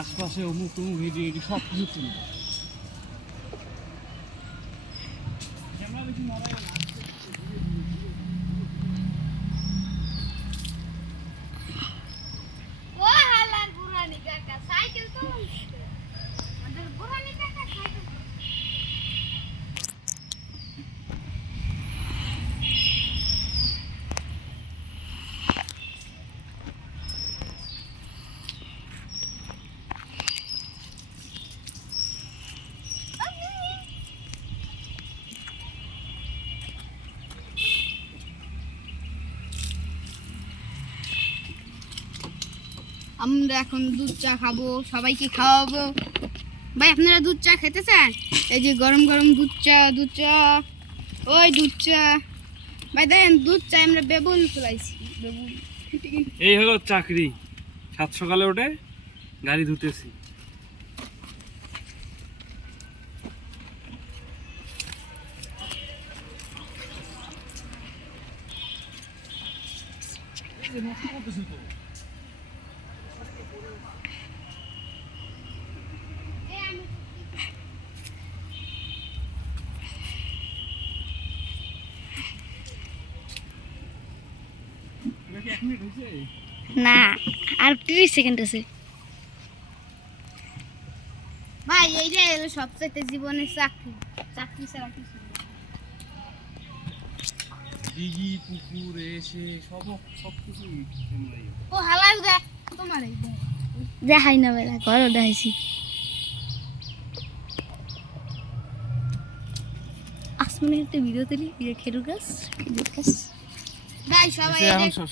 আশপাশে অমুক তমুক ভিডিও এটি সব কিছু চিনব। ক্যামেরা বেশি নড়াই না। ও হালার বুড়ানি কাকা সাইকেল তো আমাদের বুড়ানি কাকা সাইকেল আমরা এখন দুধ চা খাবো, সবাইকে খাওয়াবো। ভাই আপনারা দুধ চা খেতে চান? এই যে গরম গরম দুধ চা ওই দুধ চা ভাই দেখেন দুধ চা আমরা বেবুল ফেলাইছি বেবুল। এই হলো চাকরি। 7 সকালে উঠে গাড়ি ধুতেছি। না আর 30 সেকেন্ড আছে ভাই। এইটাই হলো সবচেয়ে জীবনের চাকরি, চাকরি ছাড়া কিছু না। দিঘি পুকুর এসে সবকিছু ও হালাই দে তোমার এই দেখাই না বেলা ঘরও দেখাইছি। আসমানে একটা ভিডিও তৈরি খেরু গাছ গাছ গাই সবাই